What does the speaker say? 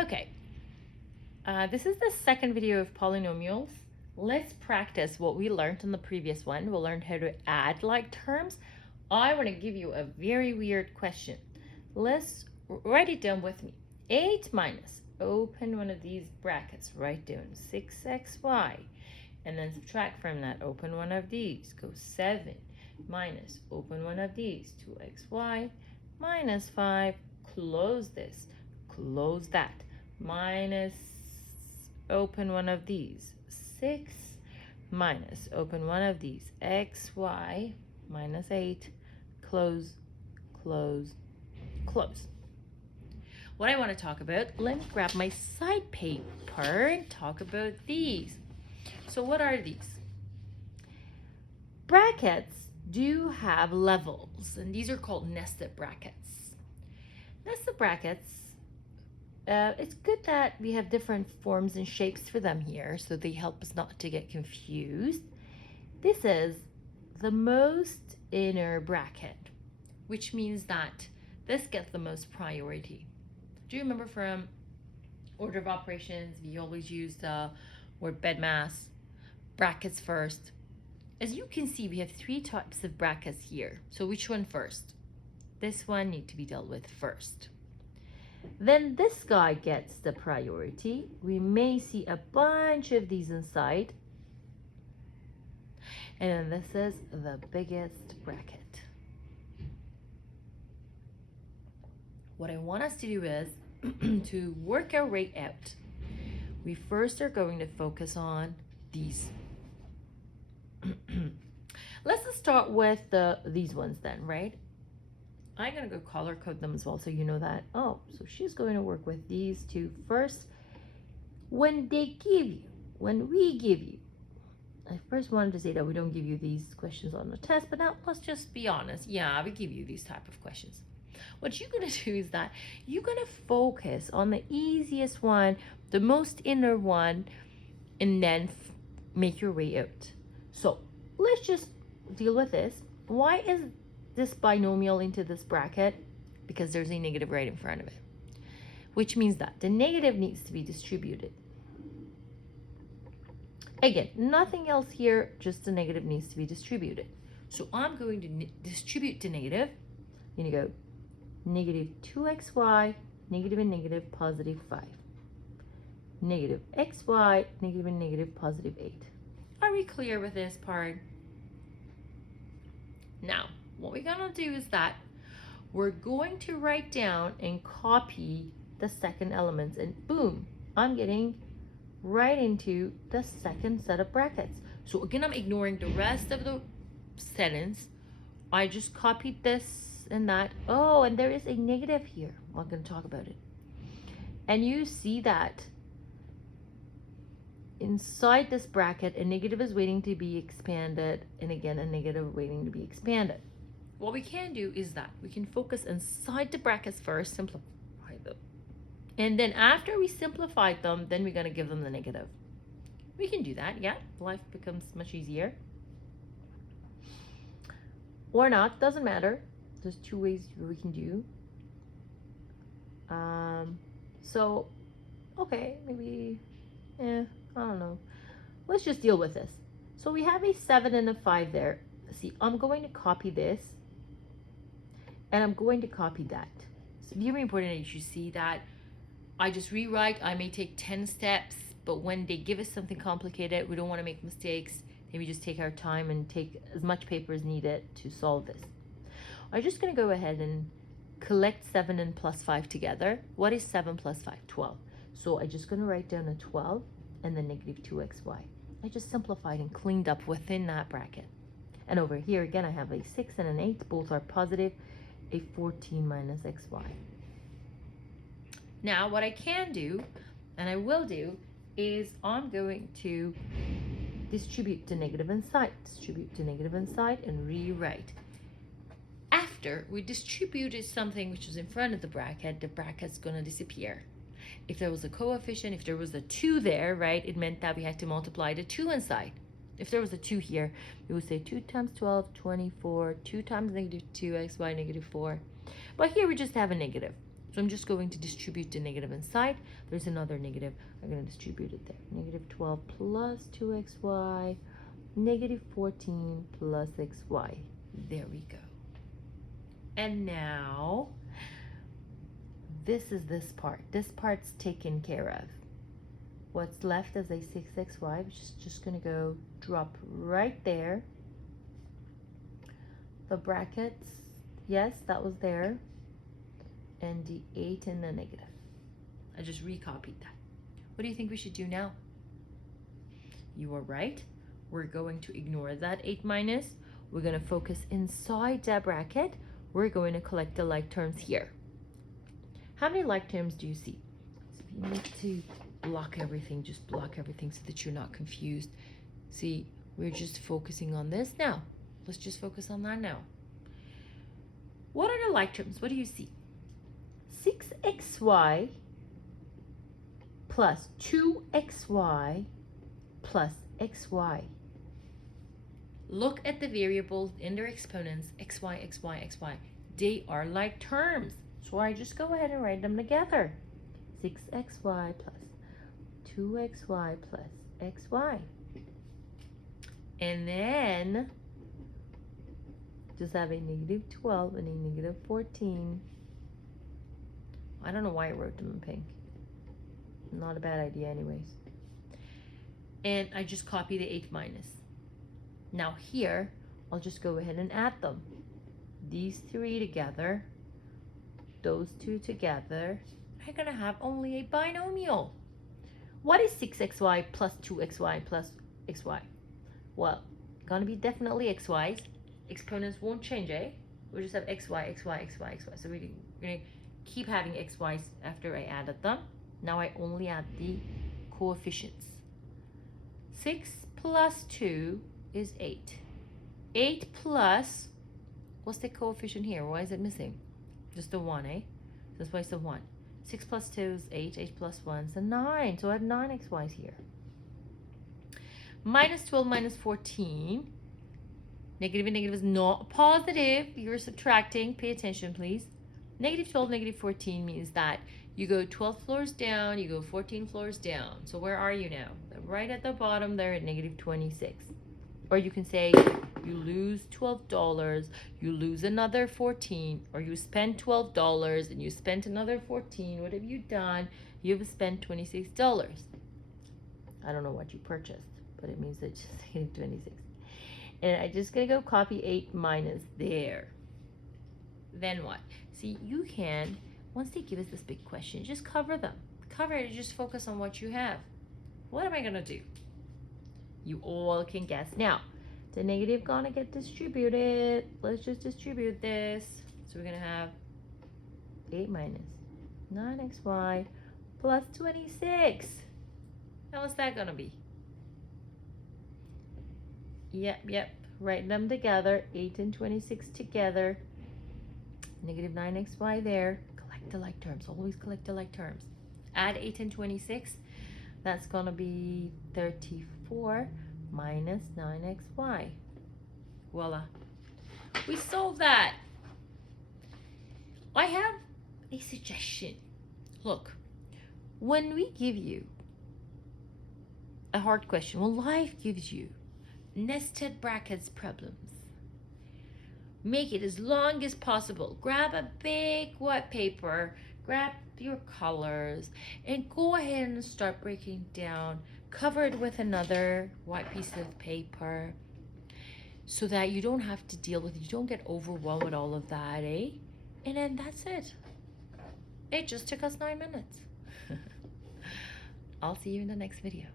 Okay, this is the second video of polynomials. Let's practice what we learned in the previous one. We learned how to add like terms. I want to give you a very weird question. Let's write it down with me. 8 minus, open one of these brackets, write down 6xy, and then subtract from that, open one of these, go 7 minus, open one of these, 2xy, minus 5, close this, close that, minus, open one of these, 6, minus, open one of these, xy, minus 8, close, close, close. What I want to talk about, let me grab my side paper and talk about these. So what are these? Brackets do have levels, and these are called nested brackets. Nested brackets, it's good that we have different forms and shapes for them here, so they help us not to get confused. This is the most inner bracket, which means that this gets the most priority. Do you remember from order of operations, we always use the word BEDMAS, brackets first. As you can see, we have 3 types of brackets here. So which one first? This one needs to be dealt with first. Then this guy gets the priority. We may see a bunch of these inside. And then this is the biggest bracket. What I want us to do is to work our way out. We first are going to focus on these. Let's start with these ones then, right? I'm going to go color code them as well so you know that. Oh, so she's going to work with these two first. When we give you, I first wanted to say that we don't give you these questions on the test, but now let's just be honest. Yeah, we give you these type of questions. What you're going to do is that you're going to focus on the easiest one, the most inner one, and then make your way out. So let's just deal with this. Why is this binomial into this bracket? Because there's a negative right in front of it, which means that the negative needs to be distributed. Again, nothing else here, just the negative needs to be distributed. So I'm going to distribute the negative. I'm going to go negative 2xy, negative and negative, positive 5. Negative xy, negative and negative, positive 8. Are we clear with this part? Now, what we're going to do is that we're going to write down and copy the second elements, and boom, I'm getting right into the second set of brackets. So again, I'm ignoring the rest of the sentence. I just copied this and that. Oh, and there is a negative here. I'm going to talk about it. And you see that inside this bracket, a negative is waiting to be expanded, and again, a negative waiting to be expanded. What we can do is that we can focus inside the brackets first, simplify them. And then after we simplified them, then we're going to give them the negative. We can do that, yeah. Life becomes much easier. Or not, doesn't matter. There's 2 ways we can do. So, okay, maybe, I don't know. Let's just deal with this. So we have a 7 and a 5 there. See, I'm going to copy this, and I'm going to copy that. It's very important that you see that I just rewrite. I may take 10 steps, but when they give us something complicated, we don't want to make mistakes. Maybe just take our time and take as much paper as needed to solve this. I'm just going to go ahead and collect 7 and plus 5 together. What is 7 plus 5? 12. So I'm just going to write down a 12 and then negative 2xy. I just simplified and cleaned up within that bracket. And over here, again, I have a 6 and an 8. Both are positive. A 14 minus xy. Now, what I can do, and I will do, is I'm going to distribute the negative inside. Distribute the negative inside and rewrite. After we distributed something which was in front of the bracket's going to disappear. If there was a coefficient, if there was a 2 there, right, it meant that we had to multiply the 2 inside. If there was a 2 here, we would say 2 times 12, 24, 2 times negative 2, xy, negative 4. But here we just have a negative. So I'm just going to distribute the negative inside. There's another negative. I'm going to distribute it there. Negative 12 plus 2xy, negative 14 plus xy. There we go. And now, this is this part. This part's taken care of. What's left is a 6xy, which is just going to go drop right there. The brackets, yes, that was there. And the 8 and the negative. I just recopied that. What do you think we should do now? You are right. We're going to ignore that 8 minus. We're going to focus inside that bracket. We're going to collect the like terms here. How many like terms do you see? So if you need to block everything, just block everything so that you're not confused. See, we're just focusing on this now. Let's just focus on that now. What are the like terms? What do you see? 6xy plus 2xy plus xy. Look at the variables in their exponents, xy, xy, xy. They are like terms. So I just go ahead and write them together. 6xy plus 2xy plus xy. And then just have a negative 12 and a negative 14. I don't know why I wrote them in pink. Not a bad idea anyways. And I just copy the 8 minus. Now here, I'll just go ahead and add them. These 3 together, those 2 together, I'm gonna have only a binomial. What is 6xy plus 2xy plus xy? Well, gonna be definitely xy's. Exponents won't change, eh? We'll just have xy, xy, xy, xy. So we're gonna keep having xy's after I added them. Now I only add the coefficients. 6 plus 2 is 8. 8 plus, what's the coefficient here? Why is it missing? Just the 1, eh? That's why it's the 1. 6 plus 2 is 8. 8 plus 1 is a 9. So I have 9 xy's here. Minus 12 minus 14. Negative and negative is not positive. You're subtracting. Pay attention, please. Negative 12, negative 14 means that you go 12 floors down, you go 14 floors down. So where are you now? Right at the bottom there at negative 26. Or you can say you lose $12, you lose another 14, or you spend $12 and you spent another 14. What have you done? You've spent $26. I don't know what you purchased, but it means that you're 26. And I'm just gonna go copy 8 minus there. Then what? See, you can, once they give us this big question, just cover them. Cover it and just focus on what you have. What am I gonna do? You all can guess. Now, the negative gonna get distributed. Let's just distribute this. So we're gonna have 8 minus 9xy plus 26. How is that gonna be? Yep. Write them together. 8 and 26 together. Negative 9xy there. Collect the like terms. Always collect the like terms. Add 8 and 26. That's going to be 34 minus 9xy. Voila. We solved that. I have a suggestion. Look, when we give you a hard question, when life gives you nested brackets problems, make it as long as possible. Grab a big white paper, grab your colors, and go ahead and start breaking down. Cover it with another white piece of paper so that you don't have to deal with it. You don't get overwhelmed with all of that, eh? And then that's it. It just took us 9 minutes. I'll see you in the next video.